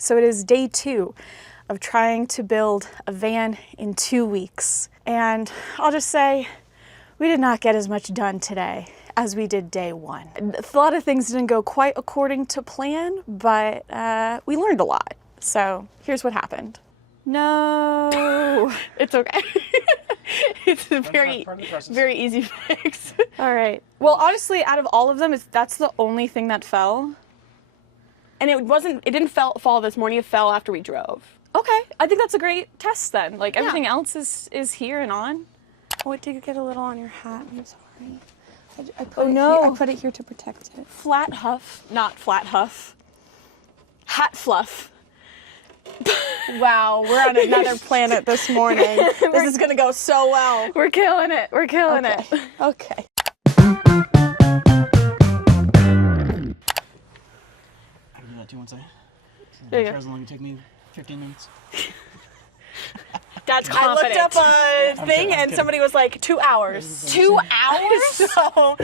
So it is day 2 of trying to build a van in 2 weeks. And I'll just say, we did not get as much done today as we did day 1. A lot of things didn't go quite according to plan, but we learned a lot. So here's what happened. No, it's okay. It's a very easy fix. All right. Well, honestly, out of all of them, that's the only thing that fell. And it didn't fall this morning, it fell after we drove. Okay, I think that's a great test then. Like everything else is here and on. Oh, it did get a little on your hat, I'm sorry. I put it here to protect it. Flat huff, not flat huff. Hat fluff. Wow, we're on another planet this morning. This is gonna go so well. We're killing it, we're killing it. Okay. I can do that too once There you go. It's only take me 15 minutes. That's I confident. looked up a thing I'm and somebody was like, 2 hours. 2 hours? So, I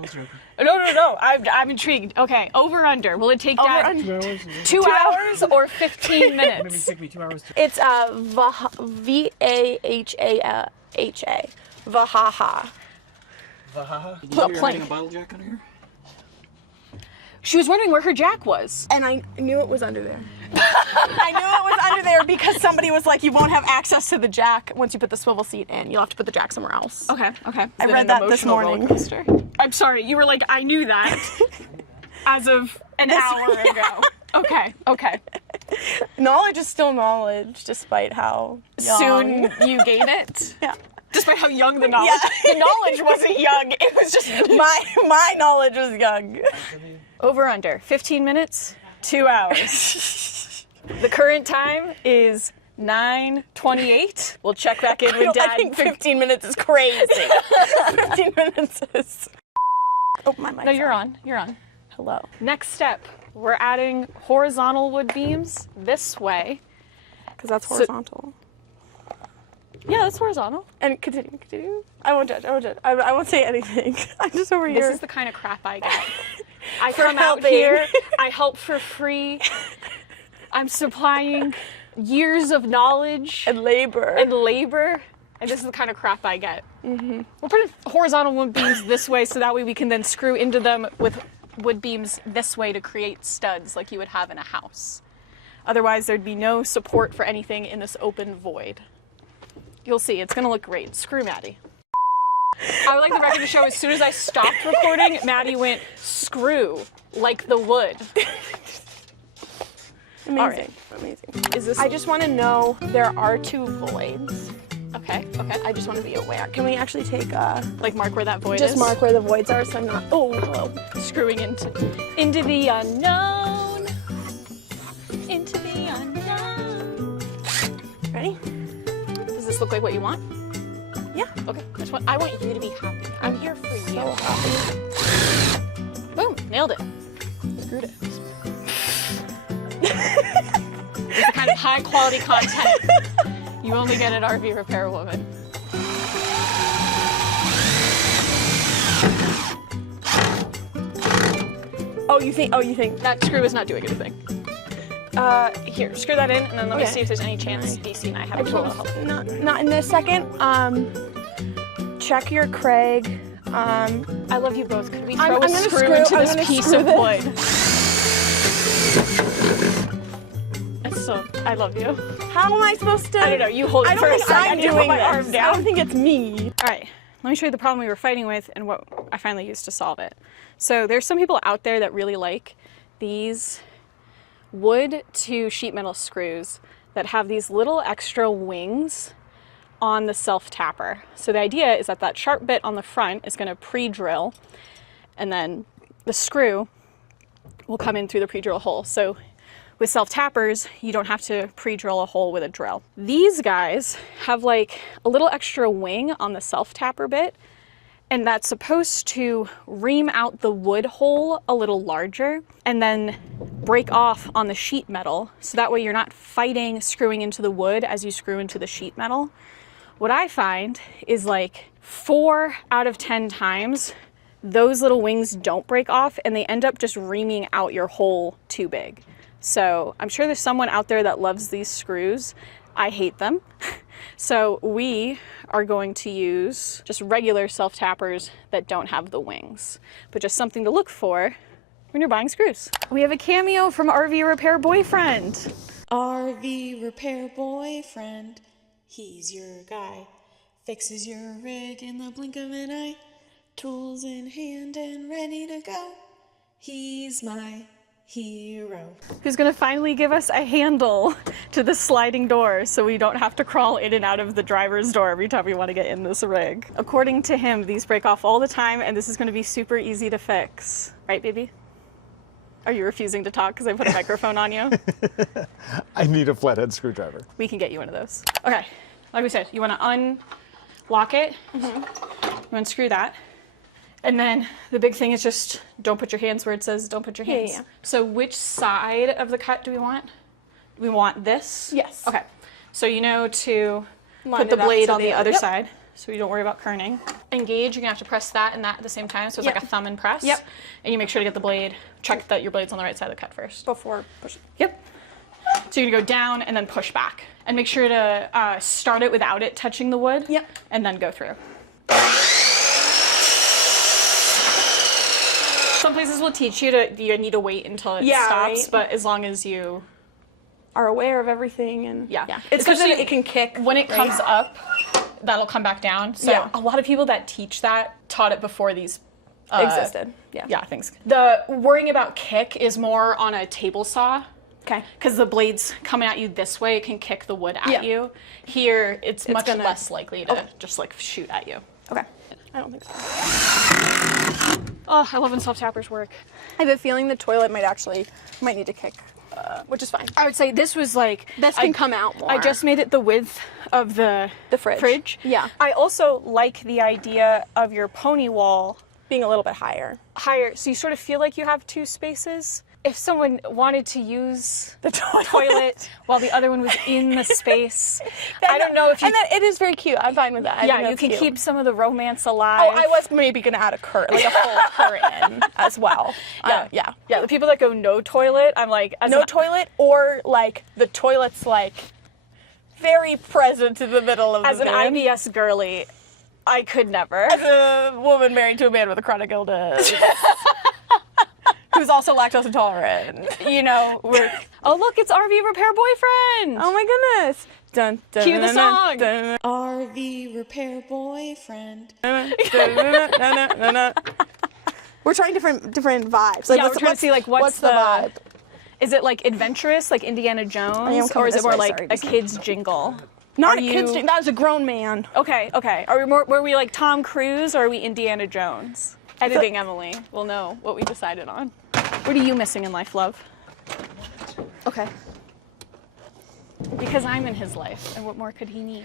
was joking. No. I'm intrigued. Okay, over under. Will it take that 2 hours? 2 hours or 15 Maybe minutes? take me 2 hours. it's V-A-H-A-H-A. Vahaha. Vahaha? Did Put you know you're plank. having a bottle jack under here? She was wondering where her jack was. And I knew it was under there. I knew it was under there because somebody was like, you won't have access to the jack once you put the swivel seat in. You'll have to put the jack somewhere else. Okay. I read that this morning. I'm sorry, you were like, I knew that as of an hour ago. Okay. Knowledge is still knowledge, despite how young. Soon you gain it? Yeah. Despite how young the knowledge. Yeah. The knowledge wasn't young, it was just My knowledge was young. over under 15 minutes, 2 hours. The current time is 9:28. We'll check back in with Dad. I think 15 minutes is crazy. 15 minutes is... Oh, my mic. No, you're on. Hello. Next step, we're adding horizontal wood beams this way. Because that's horizontal. Yeah, that's horizontal. And continue. I won't judge. I won't say anything. I'm just over here. This is the kind of crap I get. I For come out helping. here, I help for free. I'm supplying years of knowledge And labor. and labor, and this is the kind of crap I get. Mm-hmm. We're putting horizontal wood beams this way so that way we can then screw into them with wood beams this way to create studs like you would have in a house. Otherwise, there'd be no support for anything in this open void. You'll see, it's gonna look great. Screw Maddie. I would like the record to show as soon as I stopped recording, Maddie went, screw, like the wood. Amazing. All right. Amazing. Is this? I just want to know there are 2 voids. Okay. I just want to be aware. Can we actually take Like mark where that void is? just mark where the voids are so I'm not... Oh, hello. Screwing into the unknown. Into the unknown. Ready? Does this look like what you want? Yeah. Okay. I want you to be happy. I'm here for you. So happy. Boom. Nailed it. Screwed it. It's the kind of high quality content you only get at RV Repair Woman. Oh, you think... That screw is not doing anything. Here, screw that in, and then let me Okay. see if there's any chance DC and I have a little help. Not in this second. Check your Craig. I love you both. Could we throw I'm a gonna screw screw- into I'm this gonna piece screw of this. wood? It's so, I love you. How am I supposed to... I don't know, you hold it I don't for a think second. I I'm need to put doing my this. arm down. I don't think it's me. All right, let me show you the problem we were fighting with and what I finally used to solve it. So there's some people out there that really like these wood to sheet metal screws that have these little extra wings on the self-tapper. So the idea is that that sharp bit on the front is going to pre-drill, and then the screw will come in through the pre-drill hole. So with self-tappers, you don't have to pre-drill a hole with a drill. These guys have like a little extra wing on the self-tapper bit, and that's supposed to ream out the wood hole a little larger and then break off on the sheet metal. So that way you're not fighting screwing into the wood as you screw into the sheet metal. What I find is like 4 out of 10 times, those little wings don't break off and they end up just reaming out your hole too big. So I'm sure there's someone out there that loves these screws. I hate them. So we are going to use just regular self-tappers that don't have the wings, but just something to look for when you're buying screws. We have a cameo from RV Repair Boyfriend. RV repair boyfriend, he's your guy. Fixes your rig in the blink of an eye. Tools in hand and ready to go. He's my hero. Who's gonna finally give us a handle to the sliding door so we don't have to crawl in and out of the driver's door every time we want to get in this rig. According to him, these break off all the time and this is gonna be super easy to fix. Right, baby? Are you refusing to talk because I put a microphone on you? I need a flathead screwdriver. We can get you one of those. Okay, like we said, you wanna unlock it, you unscrew that. And then the big thing is just don't put your hands where it says don't put your hands. Yeah. So which side of the cut do we want? We want this? Yes. Okay. So you know to Line put the it up blade to on the other yep. side so you don't worry about kerning. Engage, you're gonna have to press that and that at the same time. So it's Yep. like a thumb and press. Yep. And you make sure to get the blade, check that your blade's on the right side of the cut first. Before pushing. Yep. So you're gonna go down and then push back. And make sure to start it without it touching the wood. Yep. And then go through. Some places will teach you you need to wait until it stops, right. but as long as you Are aware of everything and Yeah. It's because Especially it can kick when it right? comes up, that'll come back down. So Yeah. a lot of people that teach that taught it before these existed. Yeah, things. The worrying about kick is more on a table saw. Okay. Because the blade's coming at you this way, it can kick the wood at Yeah. you. Here, it's much gonna- less likely to just like shoot at you. Okay. I don't think so. Oh, I love when self-tappers work. I have a feeling the toilet might need to kick, which is fine. I would say this was like... This can come out more. I just made it the width of the fridge. Yeah. I also like the idea of your pony wall Being a little bit higher. higher, so you sort of feel like you have two spaces. If someone wanted to use The toilet while the other one was in the space, I don't know if you... And that it is very cute. I'm fine with that. I think Yeah, you that's can cute. keep some of the romance alive. Oh, I was maybe gonna add a curtain, like a full curtain as well. Yeah. Yeah, the people that go no toilet, I'm like... as No an- toilet, or like the toilet's like very present in the middle of As the an van. IBS girly, I could never. As a woman married to a man with a chronic illness. Who's also lactose intolerant. You know, we're... Oh, look, it's RV Repair Boyfriend! Oh my goodness. Dun, dun, Cue the dun, song. dun, RV repair boyfriend. dun, dun, dun, dun, dun. We're trying different vibes. Like, Yeah, we're trying to see, like, what's the vibe? Is it like adventurous, like Indiana Jones, coming or is it this more way, like sorry, a just- kid's jingle? Not Are a kid's you- thing. That was a grown man. Okay, okay. Were we like Tom Cruise or are we Indiana Jones? Editing Emily will know what we decided on. What are you missing in life, love? Okay. Because I'm in his life, and what more could he need?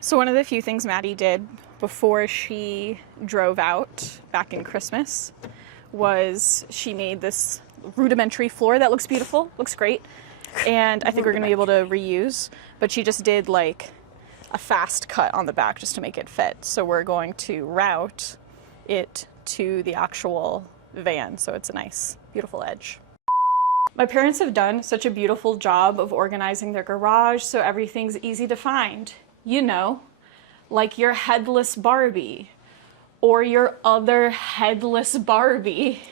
So one of the few things Maddie did before she drove out back in Christmas was she made this rudimentary floor that looks beautiful, looks great, and I think we're gonna be able to reuse, but she just did like a fast cut on the back just to make it fit. So we're going to route it to the actual van, so it's a nice, beautiful edge. My parents have done such a beautiful job of organizing their garage so everything's easy to find. You know, like your headless Barbie or your other headless Barbie.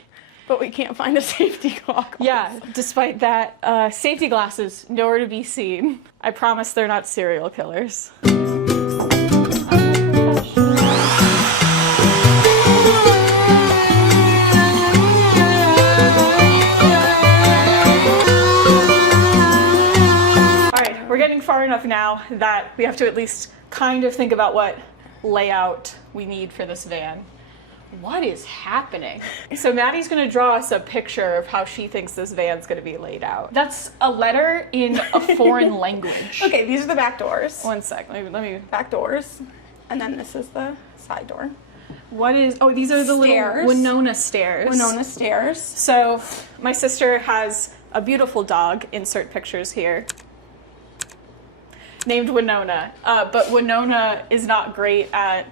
But we can't find a safety goggles. Yeah, despite that, safety glasses, nowhere to be seen. I promise they're not serial killers. We're getting far enough now that we have to at least kind of think about what layout we need for this van. What is happening? So Maddie's gonna draw us a picture of how she thinks this van's gonna be laid out. That's a letter in a foreign language. Okay, these are the back doors. One sec, let me. Back doors. And then this is the side door. What is, oh, these are the Stairs. little Winona stairs. Winona stairs. So my sister has a beautiful dog, insert pictures here, named Winona. But Winona is not great at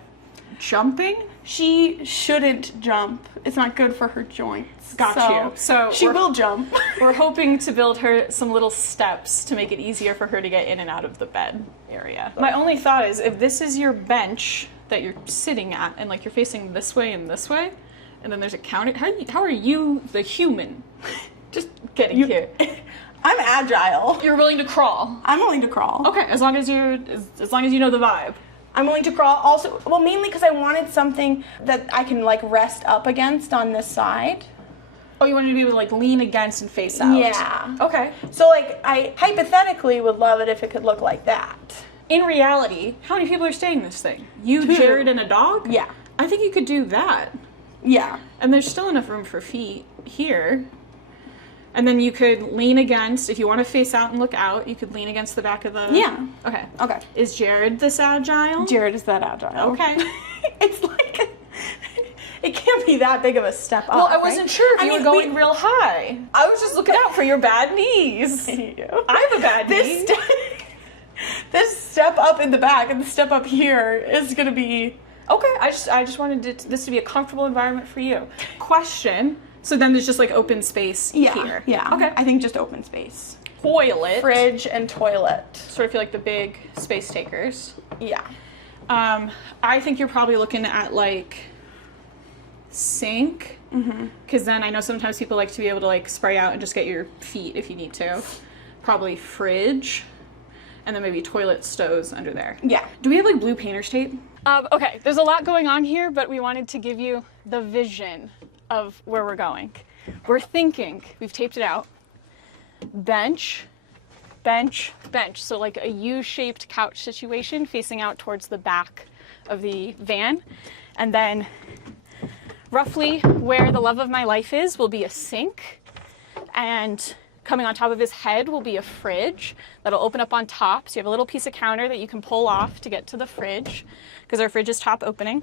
jumping. she shouldn't jump. It's not good for her joints. Got you. So she will jump. We're hoping to build her some little steps to make it easier for her to get in and out of the bed area. My only thought is if this is your bench that you're sitting at and like you're facing this way, and then there's a counter, how are you the human just getting here? I'm agile. You're willing to crawl. I'm willing to crawl. Okay, as long as you know the vibe. I'm willing to crawl also, well, mainly because I wanted something that I can like rest up against on this side. Oh, you wanted to be able to like lean against and face out. Yeah. Okay. So like I hypothetically would love it if it could look like that. In reality, how many people are staying in this thing? You, 2. Jared, and a dog? Yeah. I think you could do that. Yeah. And there's still enough room for feet here. And then you could lean against, if you want to face out and look out, you could lean against the back of the... Yeah. Okay. Okay. Is Jared this agile? Jared is that agile. Okay. It's like, it can't be that big of a step up. Well, I wasn't sure if you were going we- real high. I was just looking out for your bad knees. Thank you. I have a bad knee. This step up in the back and the step up here is gonna be... Okay, I just wanted this to be a comfortable environment for you. Question. So then there's just like open space here. Yeah. Okay. I think just open space. Toilet. Fridge and toilet. Sort of feel like the big space takers. Yeah. I think you're probably looking at like sink. Because then I know sometimes people like to be able to like spray out and just get your feet if you need to. Probably fridge. And then maybe toilet stoves under there. Yeah. Do we have like blue painter's tape? Okay, there's a lot going on here, but we wanted to give you the vision of where we're going. We're thinking, we've taped it out, bench, bench, bench. So like a U-shaped couch situation facing out towards the back of the van. And then roughly where the love of my life is will be a sink, and coming on top of his head will be a fridge that'll open up on top. So you have a little piece of counter that you can pull off to get to the fridge, because our fridge is top opening.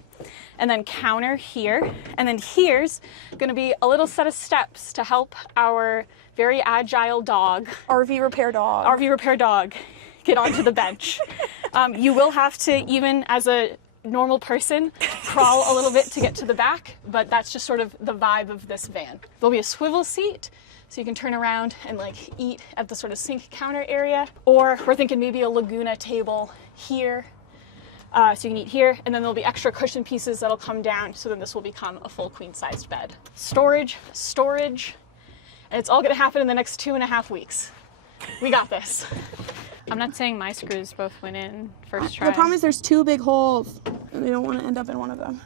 And then counter here. And then here's gonna be a little set of steps to help our very agile dog, RV repair dog, get onto the bench. You will have to, even as a normal person, crawl a little bit to get to the back, but that's just sort of the vibe of this van. There'll be a swivel seat, so you can turn around and like eat at the sort of sink counter area. Or we're thinking maybe a Laguna table here. So you can eat here, and then there'll be extra cushion pieces that'll come down, so then this will become a full queen-sized bed. Storage, and it's all gonna happen in the next 2.5 weeks. We got this. I'm not saying my screws both went in first try. The problem is there's 2 big holes, and they don't want to end up in one of them.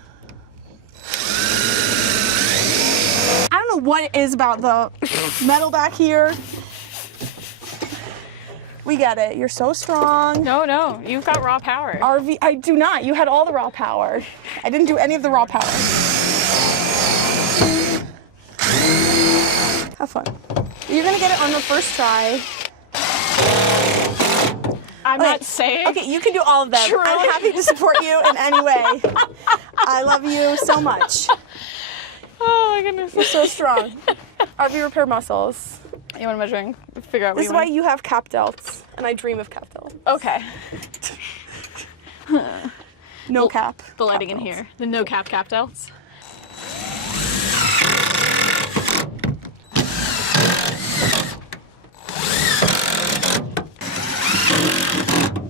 I don't know what it is about the metal back here. We get it. You're so strong. No, you've got raw power. RV, I do not. You had all the raw power. I didn't do any of the raw power. Have fun. You're gonna get it on the first try. I'm not saying. Okay, you can do all of them. Truly. I'm happy to support you in any way. I love you so much. Oh my goodness. You're so strong. RV repair muscles. You want measuring? Figure out what This is you why want. you have cap delts, and I dream of cap delts. Okay. No cap. The lighting cap in delts. here. The no cap delts.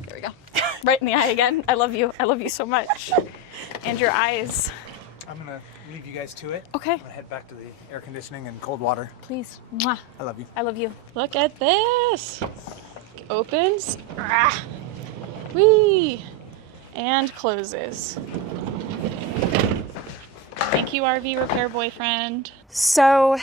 There we go. Right in the eye again. I love you. I love you so much. And your eyes. I'm gonna leave you guys to it. Okay. I'm gonna head back to the air conditioning and cold water. Please. Mwah. I love you. I love you. Look at this. Opens. Ah. Whee. And closes. Thank you, RV repair boyfriend. So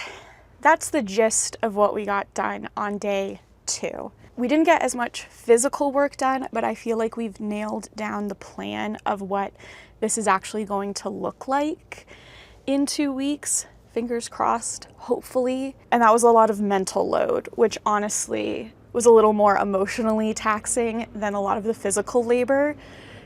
that's the gist of what we got done on day 2. We didn't get as much physical work done, but I feel like we've nailed down the plan of what this is actually going to look like in 2 weeks. Fingers crossed, hopefully. And that was a lot of mental load, which honestly was a little more emotionally taxing than a lot of the physical labor,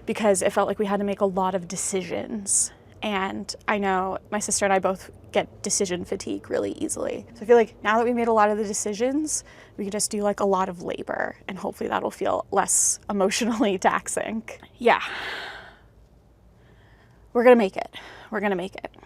because it felt like we had to make a lot of decisions. And I know my sister and I both get decision fatigue really easily. So I feel like now that we made a lot of the decisions, we can just do like a lot of labor, and hopefully that'll feel less emotionally taxing. Yeah. We're gonna make it. we're gonna make it.